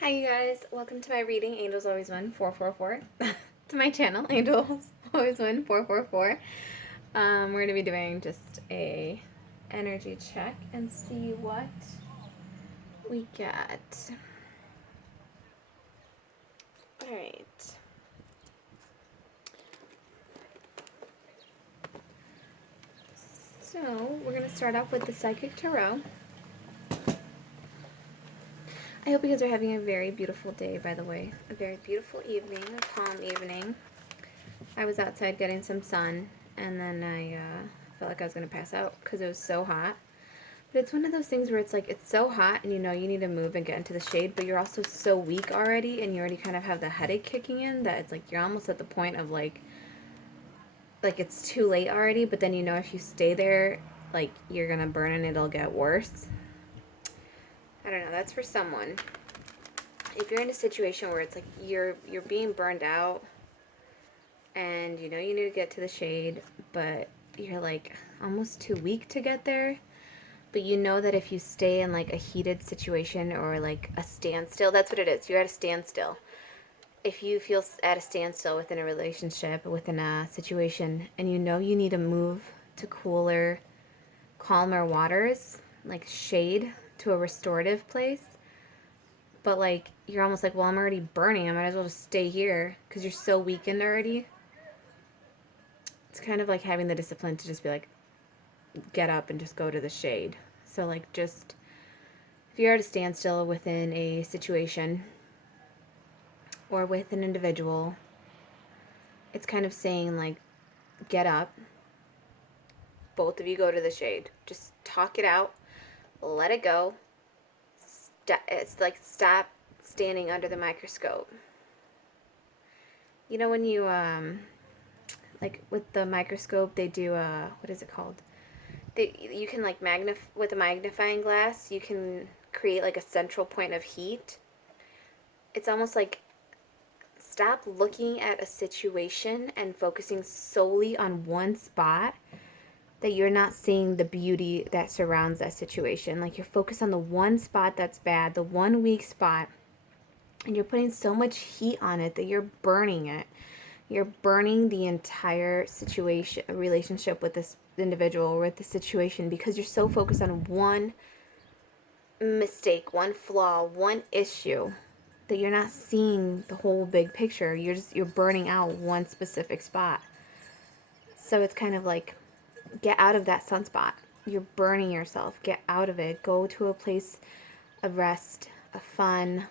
Hi you guys, welcome to my reading, Angels Always Win 444. To my channel, Angels Always Win 444. We're going to be doing just a energy check and see what we get. Alright. So, we're going to start off with the Psychic Tarot. I hope you guys are having a very beautiful day, by the way. A very beautiful evening, a calm evening. I was outside getting some sun, and then I felt like I was going to pass out because it was so hot. But it's one of those things where it's like, it's so hot and you know you need to move and get into the shade, but you're also so weak already and you already kind of have the headache kicking in that it's like you're almost at the point of like it's too late already, but then you know if you stay there, like you're going to burn and it'll get worse. I don't know, that's for someone. If you're in a situation where it's like you're being burned out and you know you need to get to the shade, but you're like almost too weak to get there, but you know that if you stay in like a heated situation or like a standstill, that's what it is, you're at a standstill. If you feel at a standstill within a relationship, within a situation, and you know you need to move to cooler, calmer waters, like shade, to a restorative place, but like you're almost like, well, I'm already burning, I might as well just stay here because you're so weakened already. It's kind of like having the discipline to just be like, get up and just go to the shade. So like, just if you're at a standstill within a situation or with an individual, it's kind of saying like, get up, both of you go to the shade, just talk it out, let it go. It's like, stop standing under the microscope. You know when you like with the microscope they do what is it called, you can like with a magnifying glass you can create like a central point of heat. It's almost like, stop looking at a situation and focusing solely on one spot, that you're not seeing the beauty that surrounds that situation. Like you're focused on the one spot that's bad, the one weak spot, and you're putting so much heat on it that you're burning it. You're burning the entire situation, relationship with this individual or with the situation, because you're so focused on one mistake, one flaw, one issue, that you're not seeing the whole big picture. You're burning out one specific spot. So it's kind of like, get out of that sunspot. You're burning yourself. Get out of it. Go to a place of rest, of fun,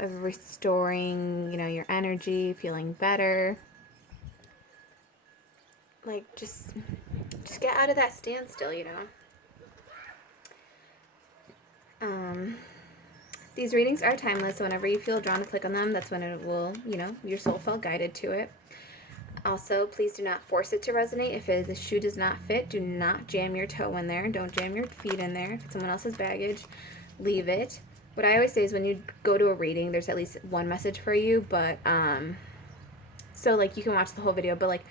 of restoring, your energy, feeling better. Like, just get out of that standstill, These readings are timeless, so whenever you feel drawn to click on them, that's when it will, your soul felt guided to it. Also, please do not force it to resonate. If the shoe does not fit, do not jam your toe in there. Don't jam your feet in there. If it's someone else's baggage, leave it. What I always say is when you go to a reading, there's at least one message for you, but, so, like, you can watch the whole video, but, like,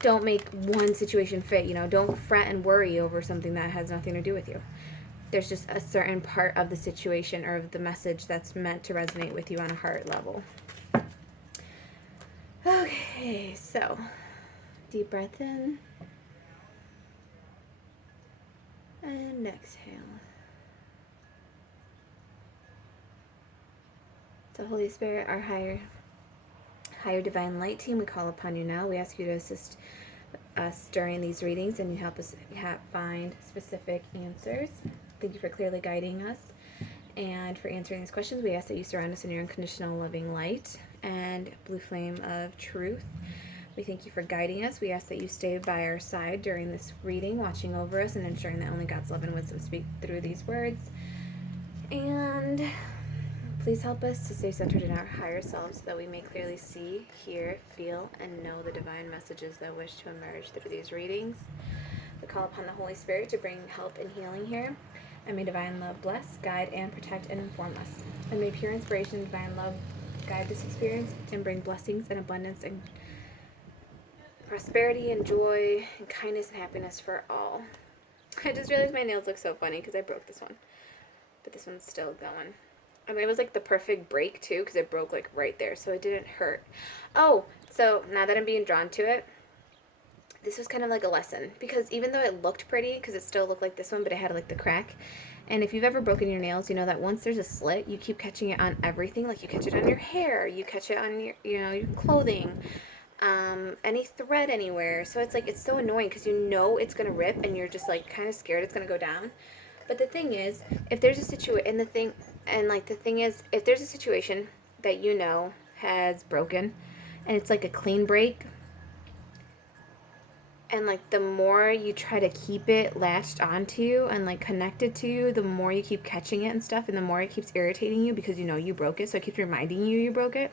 don't make one situation fit, Don't fret and worry over something that has nothing to do with you. There's just a certain part of the situation or of the message that's meant to resonate with you on a heart level. Okay, so deep breath in and exhale. So Holy Spirit, our higher divine light team, we call upon you now. We ask you to assist us during these readings and you help us find specific answers. Thank you for clearly guiding us and for answering these questions. We ask that you surround us in your unconditional loving light and blue flame of truth. We thank you for guiding us. We ask that you stay by our side during this reading, watching over us and ensuring that only God's love and wisdom speak through these words. And please help us to stay centered in our higher selves so that we may clearly see, hear, feel, and know the divine messages that wish to emerge through these readings. We call upon the Holy Spirit to bring help and healing here. And may divine love bless, guide, and protect and inform us. And may pure inspiration and divine love guide this experience and bring blessings and abundance and prosperity and joy and kindness and happiness for all. I just realized my nails look so funny because I broke this one. But this one's still going. I mean, it was like the perfect break too, because it broke like right there, so it didn't hurt. Oh, so now that I'm being drawn to it, this was kind of like a lesson, because even though it looked pretty, because it still looked like this one, but it had like the crack. And if you've ever broken your nails, you know that once there's a slit, you keep catching it on everything. Like you catch it on your hair, you catch it on your, your clothing, any thread anywhere. So it's like, it's so annoying because you know it's going to rip and you're just like kind of scared it's going to go down. But the thing is, if there's a the thing is, if there's a situation that you know has broken and it's like a clean break, and like the more you try to keep it latched onto you and like connected to you, the more you keep catching it and stuff, and the more it keeps irritating you because you know you broke it, so it keeps reminding you you broke it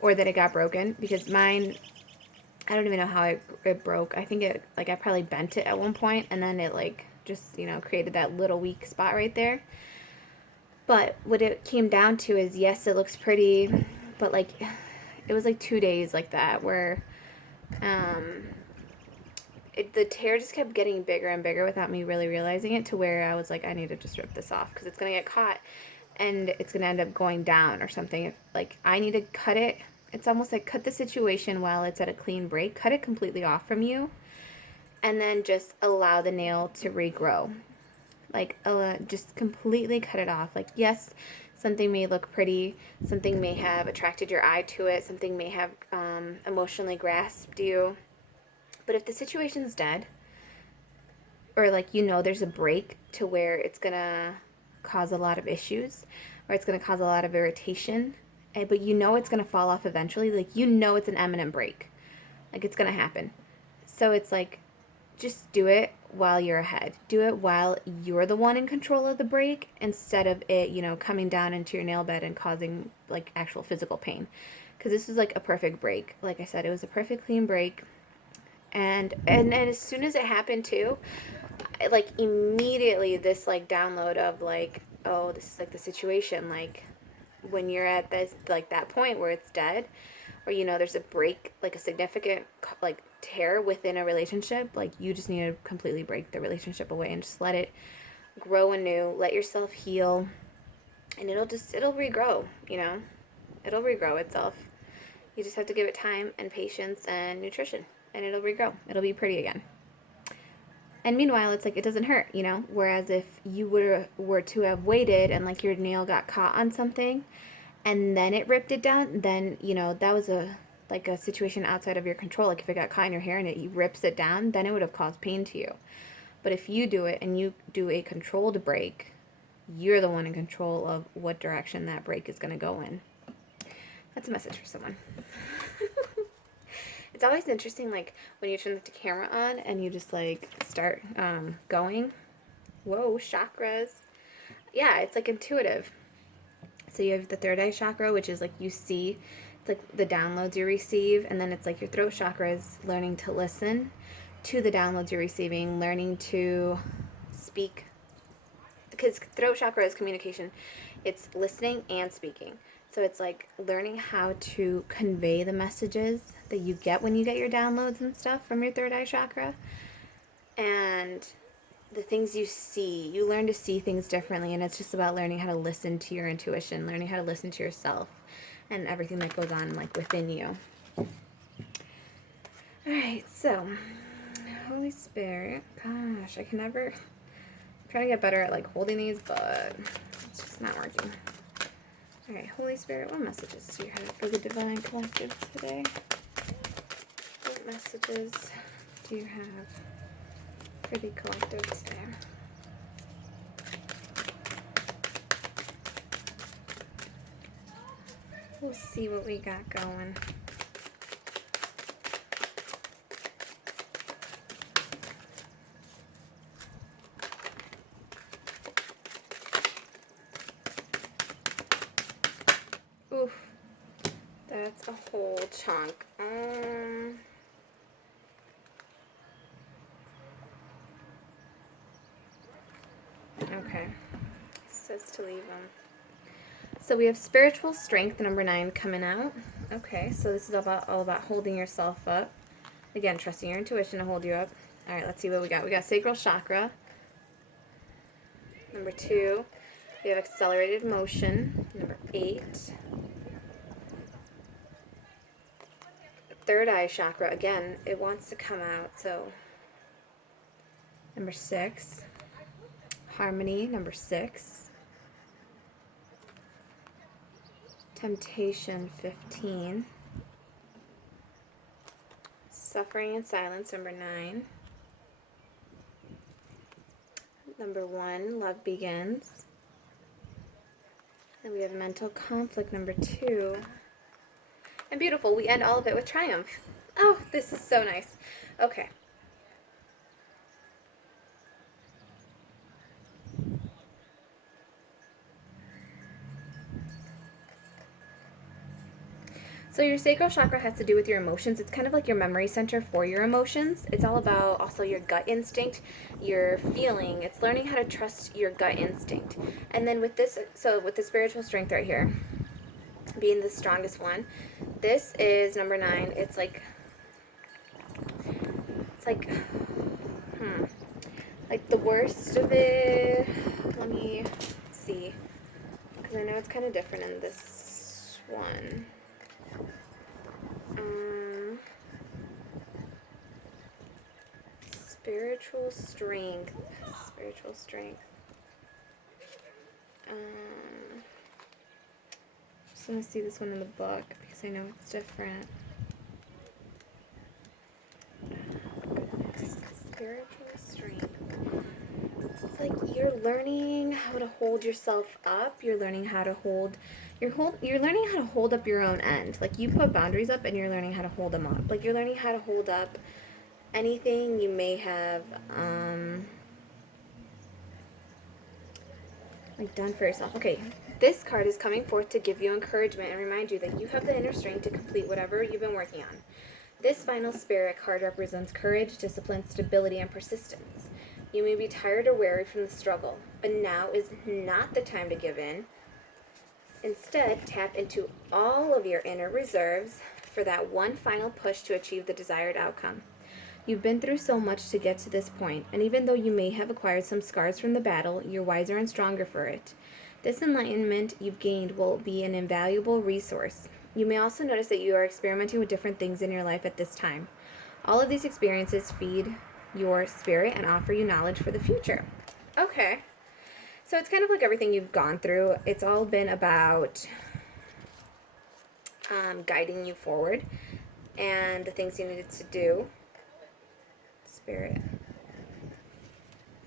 or that it got broken. Because mine, I don't even know how it broke. I think I probably bent it at one point, and then it like just created that little weak spot right there. But what it came down to is, yes, it looks pretty, but like it was like 2 days like that where the tear just kept getting bigger and bigger without me really realizing it, to where I was like, I need to just rip this off because it's going to get caught and it's going to end up going down or something. Like, I need to cut it. It's almost like cut the situation while it's at a clean break. Cut it completely off from you and then just allow the nail to regrow. Like, just completely cut it off. Like, yes, something may look pretty. Something may have attracted your eye to it. Something may have emotionally grasped you. But if the situation's dead, or like there's a break to where it's gonna cause a lot of issues, or it's gonna cause a lot of irritation, but it's gonna fall off eventually, like it's an imminent break, like it's gonna happen. So it's like, just do it while you're ahead. Do it while you're the one in control of the break, instead of it, coming down into your nail bed and causing like actual physical pain. Because this was like a perfect break. Like I said, it was a perfect clean break. And as soon as it happened too, like immediately this like download of like, oh, this is like the situation, like when you're at this like that point where it's dead, or there's a break, like a significant like tear within a relationship, like you just need to completely break the relationship away and just let it grow anew, let yourself heal, and it'll regrow, it'll regrow itself. You just have to give it time and patience and nutrition, and it'll regrow. It'll be pretty again. And meanwhile, it's like, it doesn't hurt, Whereas if you were to have waited and like your nail got caught on something and then it ripped it down, then, that was a situation outside of your control. Like if it got caught in your hair and it rips it down, then it would have caused pain to you. But if you do it and you do a controlled break, you're the one in control of what direction that break is going to go in. That's a message for someone. It's always interesting, like, when you turn the camera on and you just, like, start going. Whoa, chakras. Yeah, it's, like, intuitive. So you have the third eye chakra, which is, like, you see. It's, like, the downloads you receive. And then it's, like, your throat chakra is learning to listen to the downloads you're receiving, learning to speak. Because throat chakra is communication. It's listening and speaking. So it's like learning how to convey the messages that you get when you get your downloads and stuff from your third eye chakra. And the things you see, you learn to see things differently. And it's just about learning how to listen to your intuition, learning how to listen to yourself and everything that goes on like within you. All right, so Holy Spirit, gosh, I can never, I'm trying to get better at like holding these, but it's just not working. All right, Holy Spirit, what messages do you have for the Divine Collective today? What messages do you have for the collective today? We'll see what we got going. Oof, that's a whole chunk. Okay, says to leave them. So we have spiritual strength, number 9, coming out. Okay, so this is all about holding yourself up. Again, trusting your intuition to hold you up. All right, let's see what we got. We got sacral chakra. Number 2, We have accelerated motion, number 8. Third eye chakra, again, it wants to come out, so number 6. Harmony, number 6. Temptation, 15. Suffering and silence, number 9. Number 1, love begins. And we have mental conflict, number 2. And beautiful, we end all of it with triumph. Oh, this is so nice. Okay. So your sacral chakra has to do with your emotions. It's kind of like your memory center for your emotions. It's all about also your gut instinct, your feeling. It's learning how to trust your gut instinct. And then with this, so with the spiritual strength right here, being the strongest one, this is number 9. It's like the worst of it. Let me see, because I know it's kind of different in this one. Spiritual strength. Spiritual strength. Just want to see this one in the book because I know it's different. Spiritual strength. It's like you're learning how to hold yourself up. You're learning how to hold you're learning how to hold up your own end. Like you put boundaries up and you're learning how to hold them up. Like you're learning how to hold up anything you may have like done for yourself. Okay, this card is coming forth to give you encouragement and remind you that you have the inner strength to complete whatever you've been working on. This final spirit card represents courage, discipline, stability, and persistence. You may be tired or weary from the struggle, but now is not the time to give in. Instead, tap into all of your inner reserves for that one final push to achieve the desired outcome. You've been through so much to get to this point, and even though you may have acquired some scars from the battle, you're wiser and stronger for it. This enlightenment you've gained will be an invaluable resource. You may also notice that you are experimenting with different things in your life at this time. All of these experiences feed your spirit and offer you knowledge for the future. Okay. So it's kind of like everything you've gone through. It's all been about guiding you forward and the things you needed to do. Spirit.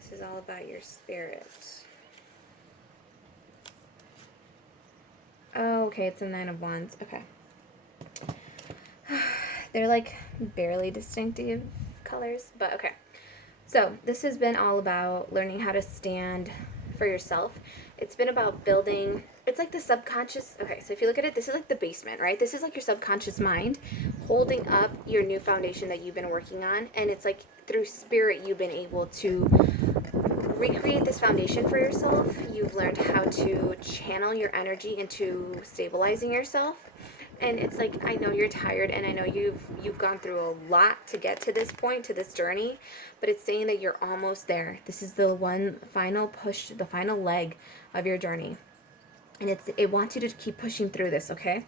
This is all about your spirit. Oh, okay, it's a 9 of Wands. Okay. They're like barely distinctive colors, but okay. So this has been all about learning how to stand for yourself. It's been about building, it's like the subconscious. Okay, so if you look at it, this is like the basement, right? This is like your subconscious mind holding up your new foundation that you've been working on. And it's like through spirit, you've been able to recreate this foundation for yourself. You've learned how to channel your energy into stabilizing yourself. And it's like, I know you're tired, and I know you've gone through a lot to get to this point, to this journey, but it's saying that you're almost there. This is the one final push, the final leg of your journey. And it wants you to keep pushing through this, okay?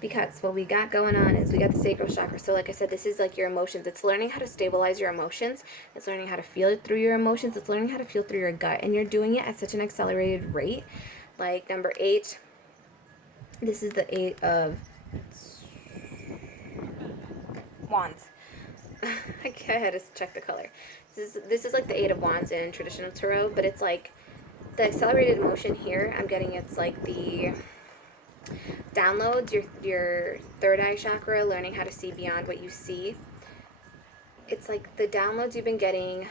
Because what we got going on is we got the sacral chakra. So like I said, this is like your emotions. It's learning how to stabilize your emotions. It's learning how to feel through your emotions. It's learning how to feel through your gut. And you're doing it at such an accelerated rate. Like number 8, this is the 8 of Wands. I had to check the color. This is like the 8 of Wands in traditional tarot, but it's like the accelerated motion here. I'm getting it's like the downloads, your third eye chakra, learning how to see beyond what you see. It's like the downloads you've been getting.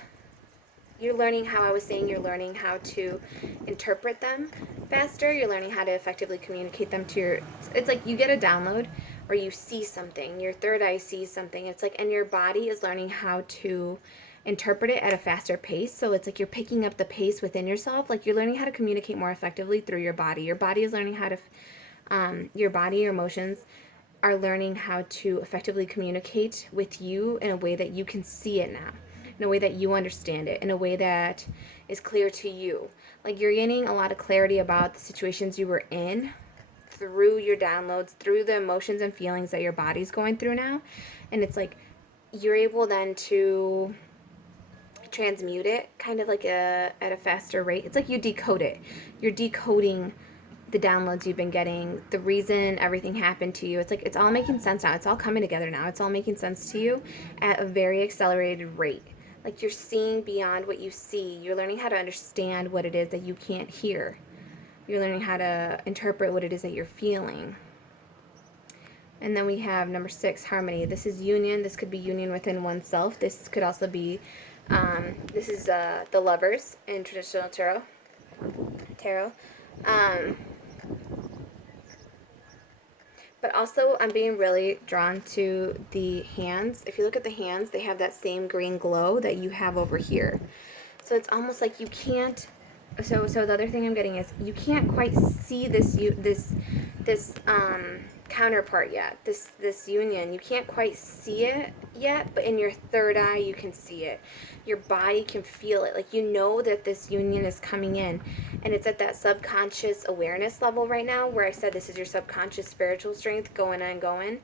You're learning how I was saying. You're learning how to interpret them faster. You're learning how to effectively communicate them to your. It's like you get a download or you see something. Your third eye sees something. It's like, and your body is learning how to interpret it at a faster pace. So it's like you're picking up the pace within yourself. Like you're learning how to communicate more effectively through your body. Your body is learning how to. Your body, your emotions are learning how to effectively communicate with you in a way that you can see it now. in a way that you understand it, in a way that is clear to you. Like you're gaining a lot of clarity about the situations you were in through your downloads, through the emotions and feelings that your body's going through now. And it's like you're able then to transmute it kind of like at a faster rate. It's like you decode it. You're decoding the downloads you've been getting, the reason everything happened to you. It's like it's all making sense now. It's all coming together now. It's all making sense to you at a very accelerated rate. Like you're seeing beyond what you see. You're learning how to understand what it is that you can't hear. You're learning how to interpret what it is that you're feeling. And then we have number 6, harmony. This is union. This could be union within oneself. This could also be, this is the lovers in traditional tarot. But also I'm being really drawn to the hands. If you look at the hands, they have that same green glow that you have over here. So it's almost like you can't, so the other thing I'm getting is you can't quite see this counterpart yet, this union. You can't quite see it yet, but in your third eye you can see it. Your body can feel it. Like you know that this union is coming in, and it's at that subconscious awareness level right now where I said this is your subconscious spiritual strength going on, going.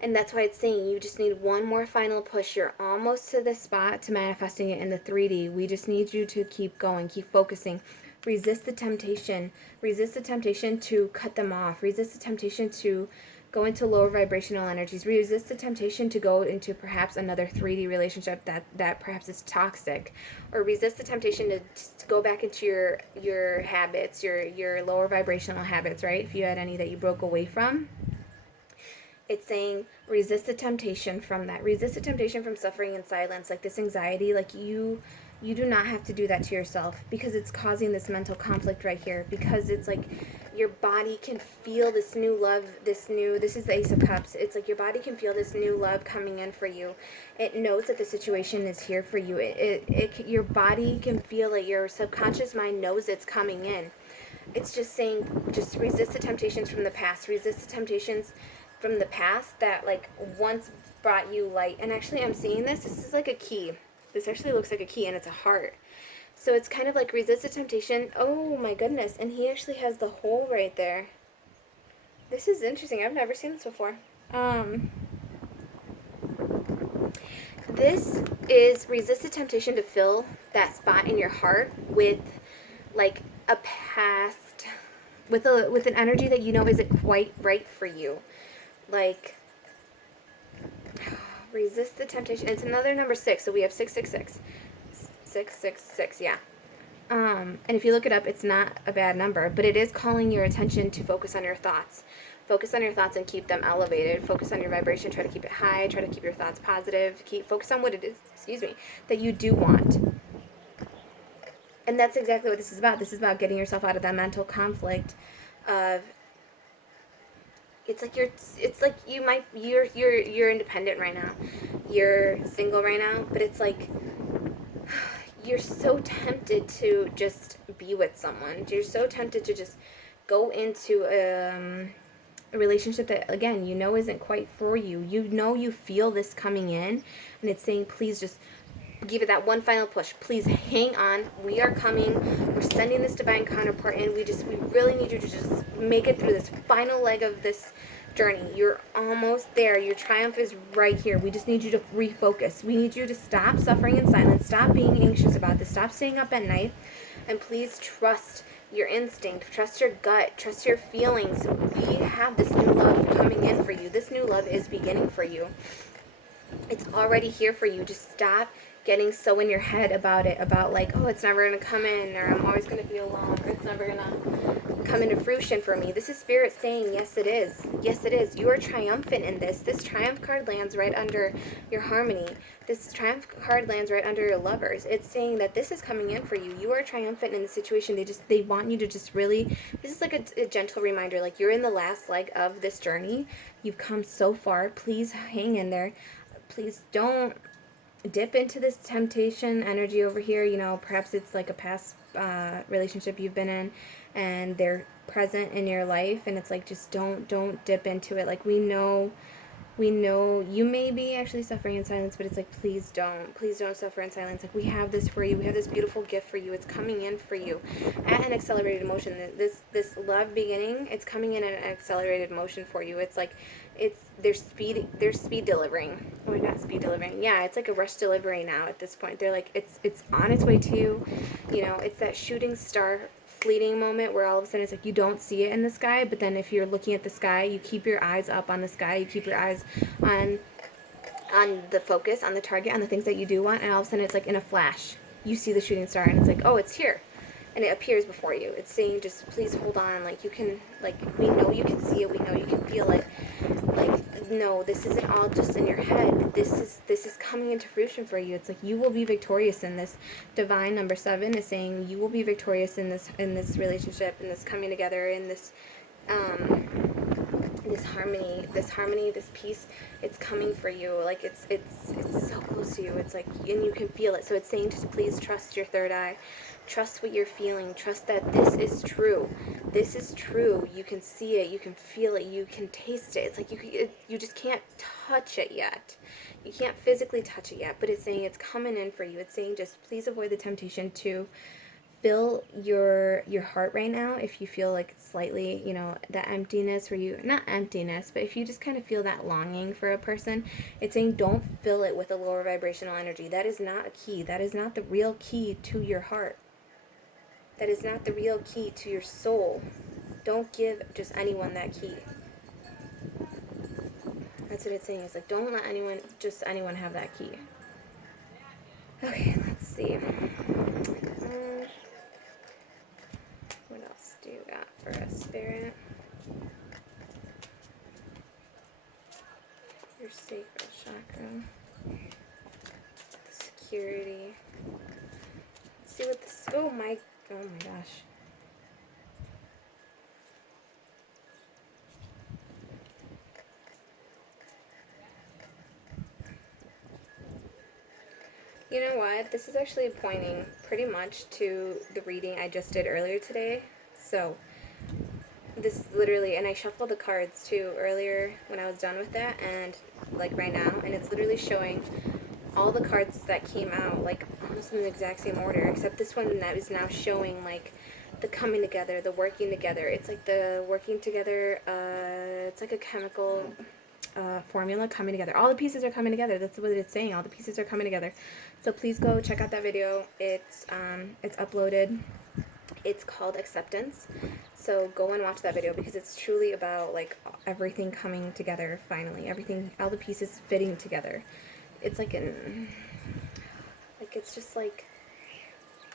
And that's why it's saying you just need one more final push. You're almost to the spot to manifesting it in the 3D. We just need you to keep going, keep focusing. Resist the temptation. Resist the temptation to cut them off. Resist the temptation to go into lower vibrational energies. Resist the temptation to go into perhaps another 3D relationship that perhaps is toxic. Or resist the temptation to go back into your habits, your lower vibrational habits, right? If you had any that you broke away from. It's saying resist the temptation from that. Resist the temptation from suffering in silence, like this anxiety. Like you do not have to do that to yourself, because it's causing this mental conflict right here. Because it's like your body can feel this new love, this is the Ace of Cups. It's like your body can feel this new love coming in for you. It knows that the situation is here for you. Your body can feel it. Your subconscious mind knows it's coming in. It's just saying, just resist the temptations from the past. Resist the temptations from the past that like once brought you light. And actually I'm seeing this is like a key. This actually looks like a key, and it's a heart. So it's kind of like resist the temptation. Oh my goodness. And he actually has the hole right there. This is interesting. I've never seen this before. This is resist the temptation to fill that spot in your heart with like a past, with an energy that you know isn't quite right for you. Like, resist the temptation. It's another number 6, so we have 666. 666, yeah. And if you look it up, it's not a bad number, but it is calling your attention to focus on your thoughts. Focus on your thoughts and keep them elevated. Focus on your vibration. Try to keep it high. Try to keep your thoughts positive. Focus on what it is, that you do want. And that's exactly what this is about. This is about getting yourself out of that mental conflict of, you're independent right now. You're single right now, but it's like you're so tempted to just be with someone. You're so tempted to just go into a relationship that, again, you know isn't quite for you. You know you feel this coming in, and it's saying, please just give it that one final push. Please hang on. We are coming. We're sending this divine counterpart in. We really need you to just make it through this final leg of this journey. You're almost there. Your triumph is right here. We just need you to refocus. We need you to stop suffering in silence. Stop being anxious about this. Stop staying up at night. And please trust your instinct. Trust your gut. Trust your feelings. We have this new love coming in for you. This new love is beginning for you. It's already here for you. Just stop getting so in your head about it, about like, oh, it's never going to come in, or I'm always going to be alone, or it's never going to come into fruition for me. This is Spirit saying, yes, it is. Yes, it is. You are triumphant in this. This Triumph card lands right under your harmony. This Triumph card lands right under your lovers. It's saying that this is coming in for you. You are triumphant in the situation. They want you to just really, this is like a gentle reminder, like you're in the last leg of this journey. You've come so far. Please hang in there. Please don't dip into this temptation energy over here. You know, perhaps it's like a past relationship you've been in, and they're present in your life, and it's like, just don't dip into it. Like, we know We know you may be actually suffering in silence, but it's like, please don't suffer in silence. Like, we have this for you. We have this beautiful gift for you. It's coming in for you at an accelerated motion. This love beginning, it's coming in at an accelerated motion for you. It's like, they're speed delivering, or not speed delivering. Yeah, it's like a rush delivery now at this point. They're like, it's on its way to you. You know, it's that shooting star fleeting moment where all of a sudden it's like you don't see it in the sky, but then if you're looking at the sky, you keep your eyes up on the sky, you keep your eyes on the focus, on the target, on the things that you do want, and all of a sudden it's like in a flash you see the shooting star, and it's like, oh, it's here, and it appears before you. It's saying, just please hold on. Like, you can, like, we know you can see it, we know you can feel it. Like, no, this isn't all just in your head. This is coming into fruition for you. It's like, you will be victorious in this. Divine number 7 is saying you will be victorious in this relationship, in this coming together, in this this harmony, this peace. It's coming for you. Like, it's so close to you. It's like, and you can feel it. So it's saying to please trust your third eye. Trust what you're feeling. Trust that this is true. This is true. You can see it. You can feel it. You can taste it. It's like you just can't touch it yet. You can't physically touch it yet, but it's saying it's coming in for you. It's saying just please avoid the temptation to fill your heart right now. If you feel like slightly, you know, that emptiness where you, not emptiness, but if you just kind of feel that longing for a person, it's saying don't fill it with a lower vibrational energy. That is not a key. That is not the real key to your heart. That is not the real key to your soul. Don't give just anyone that key. That's what it's saying. It's like, don't let anyone have that key. Okay, let's see. What else do you got for us, Spirit? Your sacral chakra. The security. Let's see what this... Oh my gosh. You know what? This is actually pointing pretty much to the reading I just did earlier today. So, this literally, and I shuffled the cards too earlier when I was done with that, and like right now, and it's literally showing all the cards that came out, like almost in the exact same order, except this one that is now showing like the coming together, the working together. It's like the working together, it's like a chemical formula coming together. All the pieces are coming together. That's what it's saying. All the pieces are coming together. So please go check out that video. It's uploaded. It's called Acceptance. So go and watch that video, because it's truly about like everything coming together finally. Everything, all the pieces fitting together. It's like it's just like,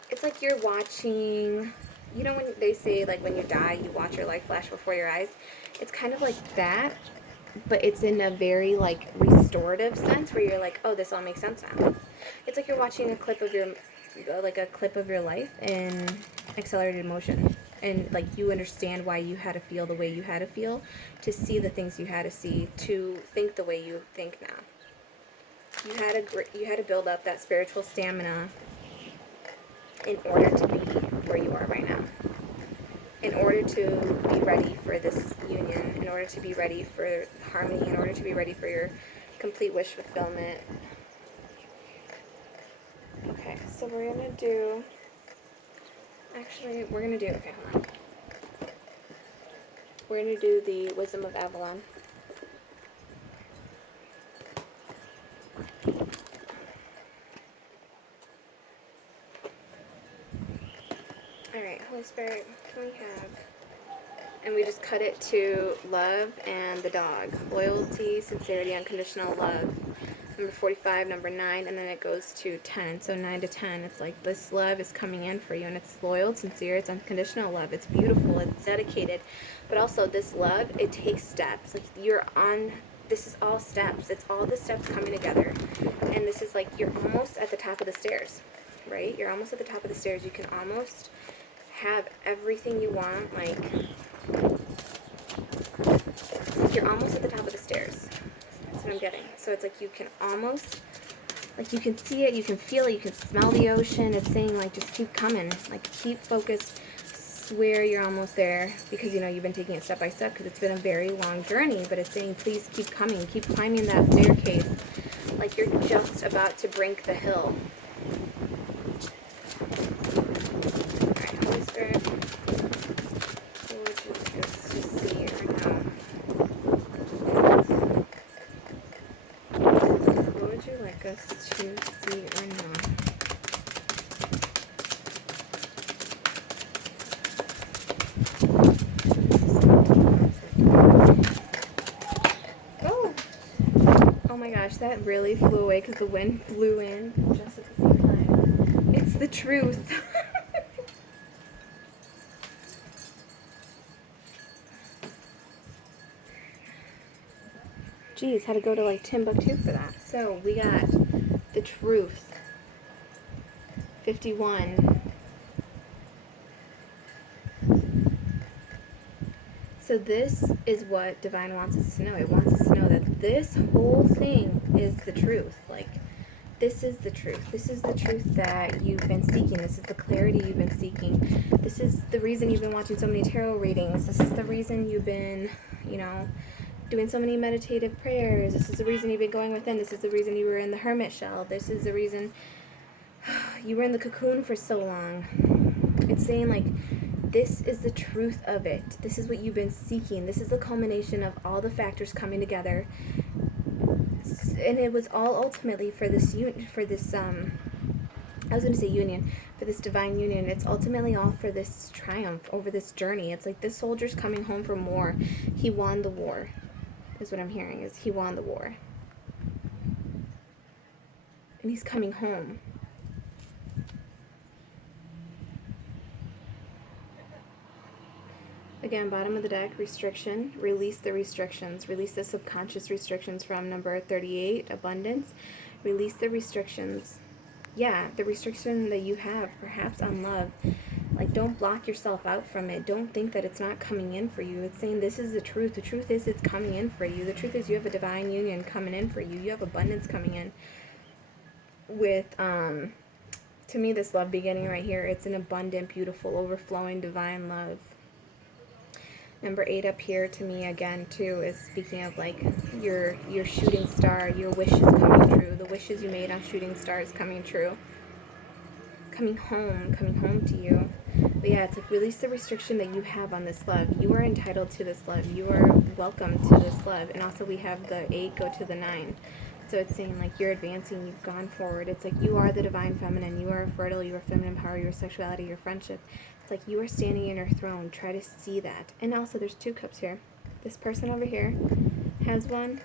it's like you're watching, you know when they say like when you die you watch your life flash before your eyes? It's kind of like that, but it's in a very like restorative sense where you're like, oh, this all makes sense now. It's like you're watching a clip of your life in accelerated motion, and like you understand why you had to feel the way you had to feel, to see the things you had to see, to think the way you think now. You had to build up that spiritual stamina in order to be where you are right now. In order to be ready for this union, in order to be ready for harmony, in order to be ready for your complete wish fulfillment. Okay, so we're going to do... Actually, we're going to do... Okay, hold on. We're going to do the Wisdom of Avalon. Alright, Holy Spirit, can we have... And we just cut it to love and the dog. Loyalty, sincerity, unconditional love. Number 45, number 9, and then it goes to 10. So 9 to 10, it's like this love is coming in for you, and it's loyal, it's sincere, it's unconditional love. It's beautiful, it's dedicated. But also this love, it takes steps. Like you're on... This is all steps. It's all the steps coming together. And this is like you're almost at the top of the stairs, right? You're almost at the top of the stairs. You can almost have everything you want. Like you're almost at the top of the stairs. That's what I'm getting. So it's like you can almost, like you can see it, you can feel it, you can smell the ocean. It's saying like just keep coming. Like keep focused. swear you're almost there because, you know, you've been taking it step by step because it's been a very long journey. But it's saying, please keep coming. Keep climbing that staircase like you're just about to brink the hill. Alright, Holy Spirit, what would you like us to see or know? What would you like us to see or know? Oh my gosh, that really flew away because the wind blew in just at the same time. It's the truth. Jeez, had to go to like Timbuktu for that. So we got the truth. 51. So this is what Divine wants us to know. It wants us to know that this whole thing is the truth. Like, this is the truth. This is the truth that you've been seeking. This is the clarity you've been seeking. This is the reason you've been watching so many tarot readings. This is the reason you've been, you know, doing so many meditative prayers. This is the reason you've been going within. This is the reason you were in the hermit shell. This is the reason you were in the cocoon for so long. It's saying, like, this is the truth of it. This is what you've been seeking. This is the culmination of all the factors coming together. And it was all ultimately for this I was going to say union, for this divine union. It's ultimately all for this triumph over this journey. It's like this soldier's coming home from war. He won the war, is what I'm hearing, is he won the war. And he's coming home. Again, bottom of the deck, restriction. Release the restrictions. Release the subconscious restrictions from number 38, abundance. Release the restrictions. Yeah, the restriction that you have, perhaps on love. Like, don't block yourself out from it. Don't think that it's not coming in for you. It's saying this is the truth. The truth is it's coming in for you. The truth is you have a divine union coming in for you. You have abundance coming in. With, to me, this love beginning right here, it's an abundant, beautiful, overflowing, divine love. Number 8 up here to me again too is speaking of like your shooting star, your wish is coming true. The wishes you made on shooting star is coming true. Coming home to you. But yeah, it's like release the restriction that you have on this love. You are entitled to this love. You are welcome to this love. And also we have the 8 go to the 9. So it's saying like you're advancing, you've gone forward. It's like you are the divine feminine. You are fertile, you are feminine power, your sexuality, your friendship. It's like you are standing in your throne. Try to see that. And also there's 2 cups here. This person over here has one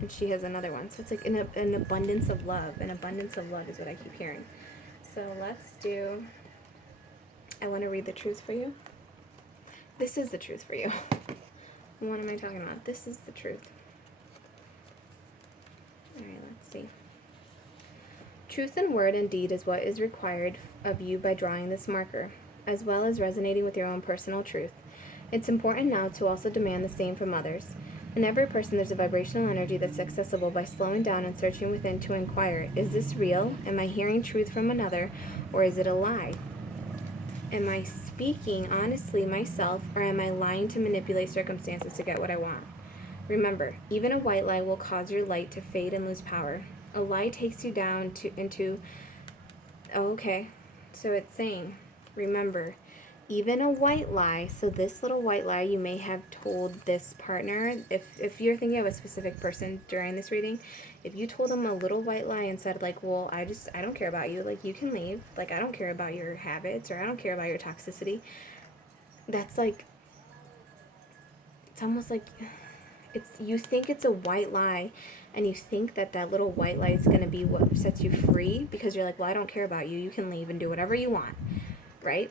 and she has another one. So it's like an abundance of love. An abundance of love is what I keep hearing. So let's do, I want to read the truth for you. This is the truth for you. What am I talking about? This is the truth. Alright, let's see. Truth in word and deed is what is required of you by drawing this marker, as well as resonating with your own personal truth. It's important now to also demand the same from others. In every person, there's a vibrational energy that's accessible by slowing down and searching within to inquire, is this real? Am I hearing truth from another, or is it a lie? Am I speaking honestly myself, or am I lying to manipulate circumstances to get what I want? Remember, even a white lie will cause your light to fade and lose power. A lie takes you down into... Oh, okay. So it's saying, remember, even a white lie, so this little white lie you may have told this partner, if you're thinking of a specific person during this reading, if you told them a little white lie and said like, well, I don't care about you, like you can leave, like I don't care about your habits, or I don't care about your toxicity, that's like, it's almost like... you think it's a white lie, and you think that that little white lie is going to be what sets you free, because you're like, well, I don't care about you. You can leave and do whatever you want, right?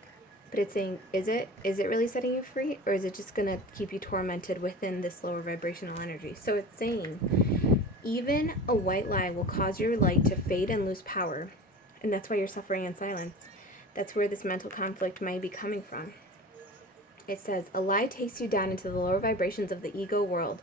But it's saying, is it really setting you free, or is it just going to keep you tormented within this lower vibrational energy? So it's saying, even a white lie will cause your light to fade and lose power, and that's why you're suffering in silence. That's where this mental conflict might be coming from. It says, a lie takes you down into the lower vibrations of the ego world,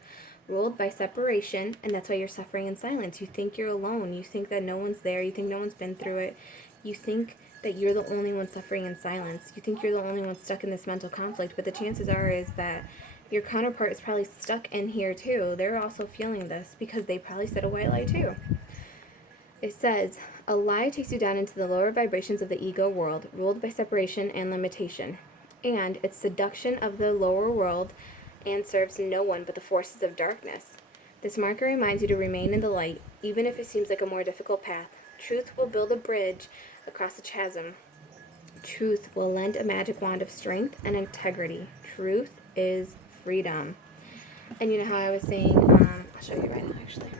ruled by separation, and that's why you're suffering in silence. You think you're alone. You think that no one's there. You think no one's been through it. You think that you're the only one suffering in silence. You think you're the only one stuck in this mental conflict, but the chances are is that your counterpart is probably stuck in here too. They're also feeling this because they probably said a white lie too. It says, a lie takes you down into the lower vibrations of the ego world, ruled by separation and limitation, and its seduction of the lower world, and serves no one but the forces of darkness. This marker reminds you to remain in the light, even if it seems like a more difficult path. Truth will build a bridge across the chasm. Truth will lend a magic wand of strength and integrity. Truth is freedom. And you know how I was saying, I'll show you right now actually.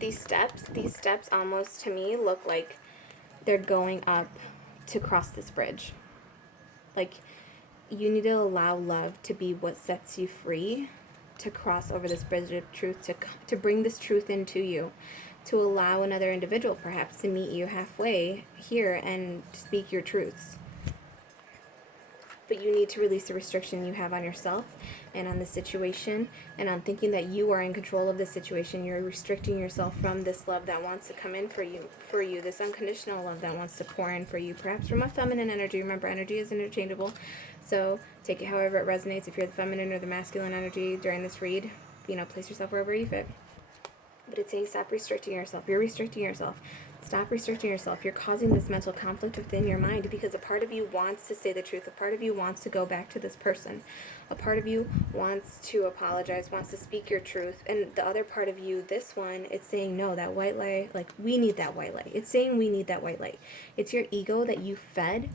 These steps almost to me look like they're going up to cross this bridge. Like, you need to allow love to be what sets you free, to cross over this bridge of truth, to bring this truth into you, to allow another individual perhaps to meet you halfway here and speak your truths. But you need to release the restriction you have on yourself and on the situation and on thinking that you are in control of the situation. You're restricting yourself from this love that wants to come in for you, this unconditional love that wants to pour in for you, perhaps from a feminine energy. Remember, energy is interchangeable, so take it however it resonates. If you're the feminine or the masculine energy during this read, place yourself wherever you fit. But it's saying stop restricting yourself. You're restricting yourself. Stop restricting yourself. You're causing this mental conflict within your mind because a part of you wants to say the truth. A part of you wants to go back to this person. A part of you wants to apologize, wants to speak your truth. And the other part of you, this one, it's saying, no, that white lie, like, we need that white light. It's saying we need that white light. It's your ego that you fed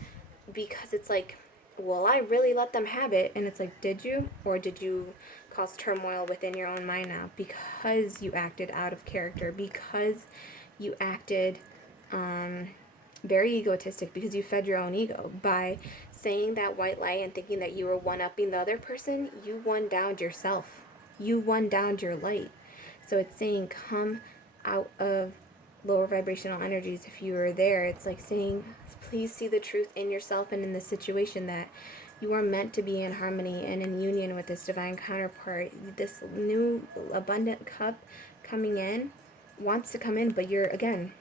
because it's like, well, I really let them have it. And it's like, did you? Or did you cause turmoil within your own mind now because you acted out of character, because you acted very egotistic, because you fed your own ego by saying that white lie and thinking that you were one-upping the other person. You one-downed yourself. You one-downed your light. So it's saying come out of lower vibrational energies. If you were there, it's like saying please see the truth in yourself and in the situation, that you are meant to be in harmony and in union with this divine counterpart. This new abundant cup coming in wants to come in, but you're, again,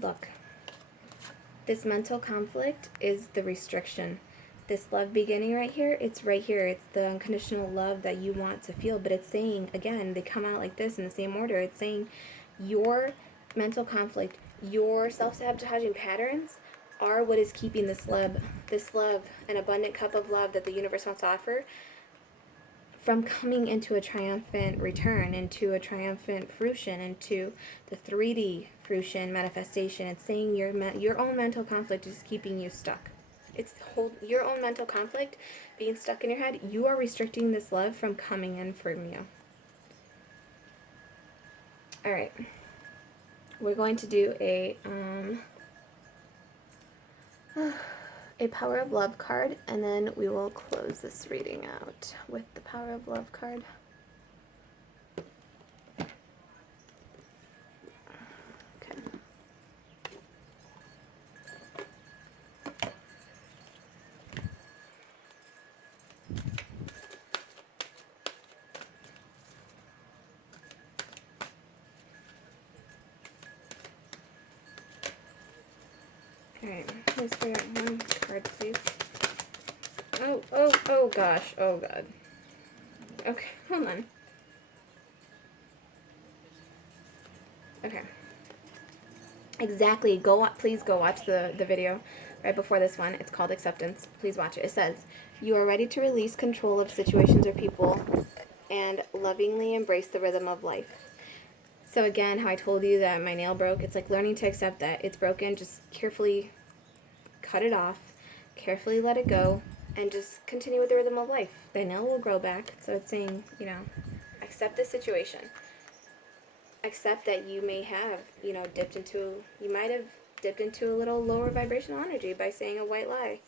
look, this mental conflict is the restriction. This love beginning right here, it's right here. It's the unconditional love that you want to feel, but it's saying, again, they come out like this in the same order. It's saying your mental conflict, your self-sabotaging patterns are what is keeping this love, an abundant cup of love that the universe wants to offer, from coming into a triumphant return, into a triumphant fruition, into the 3D fruition manifestation. It's saying your own mental conflict is keeping you stuck. It's your own mental conflict being stuck in your head. You are restricting this love from coming in from you. All right. We're going to do a Power of Love card, and then we will close this reading out with the Power of Love card. Okay. Alright, is there one card, please? Oh gosh, oh god. Okay, hold on. Okay. Exactly, please go watch the video right before this one. It's called Acceptance. Please watch it. It says, you are ready to release control of situations or people and lovingly embrace the rhythm of life. So again, how I told you that my nail broke, it's like learning to accept that it's broken. Just carefully cut it off, carefully let it go, and just continue with the rhythm of life. The nail will grow back. So it's saying, accept the situation. Accept that you may have, you might have dipped into a little lower vibrational energy by saying a white lie.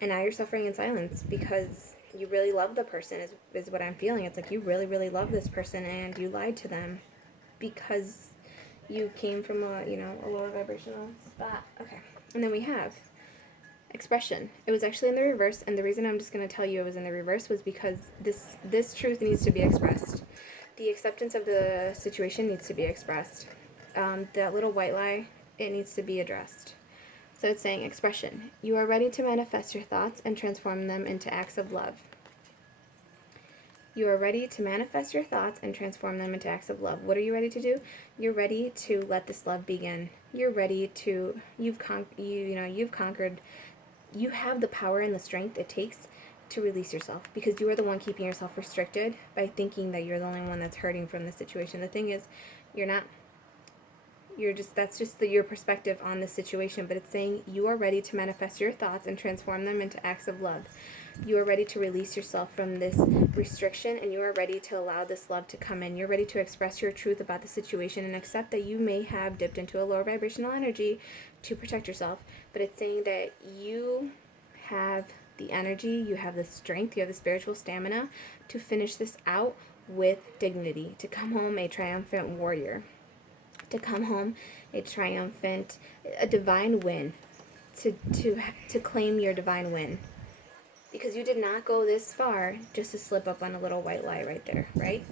And now you're suffering in silence because you really love the person, is what I'm feeling. It's like you really, really love this person and you lied to them because you came from a lower vibrational spot. Okay. And then we have expression. It was actually in the reverse, and the reason I'm just going to tell you it was in the reverse was because this truth needs to be expressed. The acceptance of the situation needs to be expressed. that little white lie, it needs to be addressed. So it's saying expression. You are ready to manifest your thoughts and transform them into acts of love. You are ready to manifest your thoughts and transform them into acts of love. What are you ready to do? You're ready to let this love begin. You're ready to, you've conquered, you have the power and the strength it takes to release yourself, because you are the one keeping yourself restricted by thinking that you're the only one that's hurting from the situation. The thing is, you're not. That's just your perspective on the situation, but it's saying you are ready to manifest your thoughts and transform them into acts of love. You are ready to release yourself from this restriction, and you are ready to allow this love to come in. You're ready to express your truth about the situation and accept that you may have dipped into a lower vibrational energy to protect yourself, but it's saying that you have the energy, you have the strength, you have the spiritual stamina to finish this out with dignity, to come home a triumphant warrior, to come home a divine win, to claim your divine win. Because you did not go this far just to slip up on a little white lie right there, right?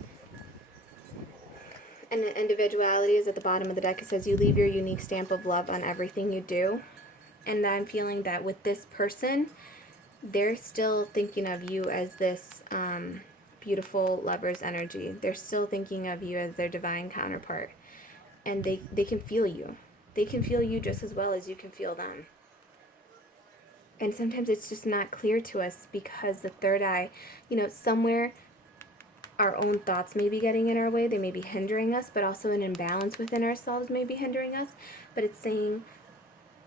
And the individuality is at the bottom of the deck. It says you leave your unique stamp of love on everything you do. And I'm feeling that with this person, they're still thinking of you as this beautiful lover's energy. They're still thinking of you as their divine counterpart. And they can feel you. They can feel you just as well as you can feel them. And sometimes it's just not clear to us because the third eye, somewhere our own thoughts may be getting in our way. They may be hindering us, but also an imbalance within ourselves may be hindering us. But it's saying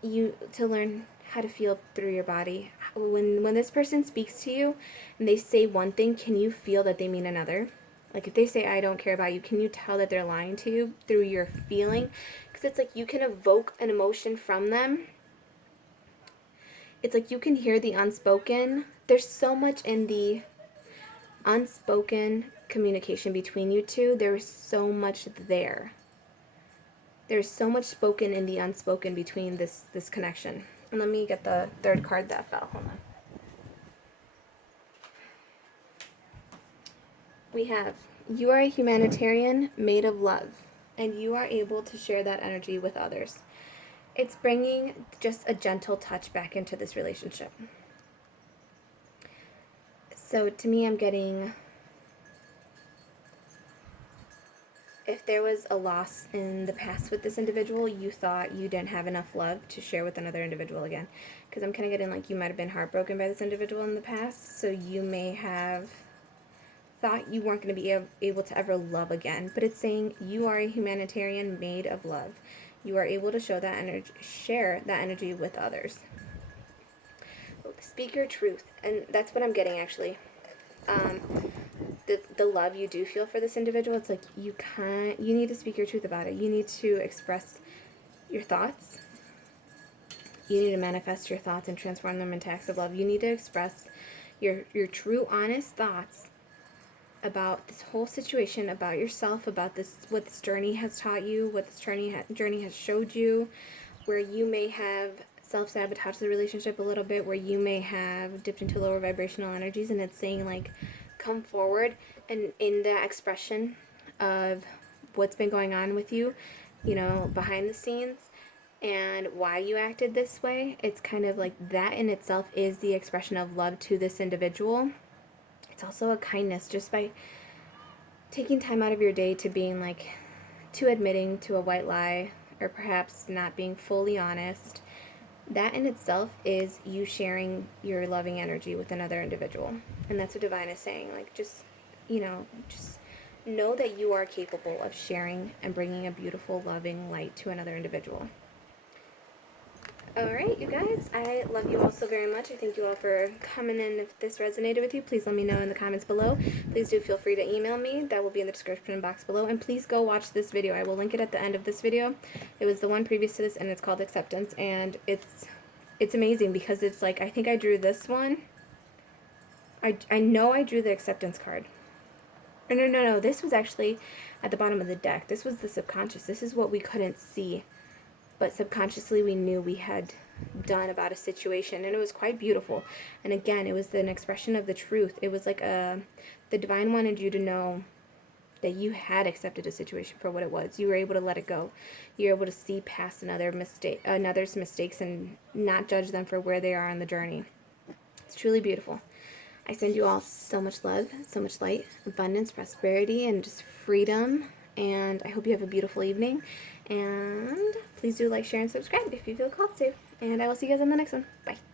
you to learn how to feel through your body. When this person speaks to you and they say one thing, can you feel that they mean another? Like if they say, I don't care about you, can you tell that they're lying to you through your feeling? Because it's like you can evoke an emotion from them. It's like you can hear the unspoken. There's so much in the unspoken communication between you two. There's so much there. There's so much spoken in the unspoken between this connection. And let me get the third card that fell. Hold on. We have, you are a humanitarian made of love, and you are able to share that energy with others. It's bringing just a gentle touch back into this relationship. So to me, I'm getting, if there was a loss in the past with this individual, you thought you didn't have enough love to share with another individual again. Because I'm kind of getting like you might have been heartbroken by this individual in the past, so you may have thought you weren't going to be able to ever love again. But it's saying you are a humanitarian made of love. You are able to show that energy, share that energy with others. Speak your truth, and that's what I'm getting actually. The love you do feel for this individual, it's like you need to speak your truth about it. You need to express your thoughts. You need to manifest your thoughts and transform them into acts of love. You need to express your true, honest thoughts about this whole situation, about yourself, about this, what this journey has taught you, what this journey has showed you, where you may have self-sabotaged the relationship a little bit, where you may have dipped into lower vibrational energies, and it's saying like, come forward and in the expression of what's been going on with you, behind the scenes, and why you acted this way. It's kind of like that in itself is the expression of love to this individual. It's also a kindness just by taking time out of your day to being like, to admitting to a white lie, or perhaps not being fully honest. That in itself is you sharing your loving energy with another individual. And that's what Divine is saying. Like, just know that you are capable of sharing and bringing a beautiful, loving light to another individual. Alright, you guys, I love you all so very much. I thank you all for coming in. If this resonated with you, please let me know in the comments below. Please do feel free to email me. That will be in the description box below. And please go watch this video. I will link it at the end of this video. It was the one previous to this, and it's called Acceptance. And it's amazing because it's like, I think I drew this one. I know I drew the acceptance card. No. This was actually at the bottom of the deck. This was the subconscious. This is what we couldn't see, but subconsciously we knew we had done about a situation, and it was quite beautiful. And again, it was an expression of the truth. It was like the Divine wanted you to know that you had accepted a situation for what it was. You were able to let it go. You were able to see past another's mistakes and not judge them for where they are on the journey. It's truly beautiful. I send you all so much love, so much light, abundance, prosperity, and just freedom. And I hope you have a beautiful evening. And please do like, share, and subscribe if you feel called to. And I will see you guys on the next one. Bye.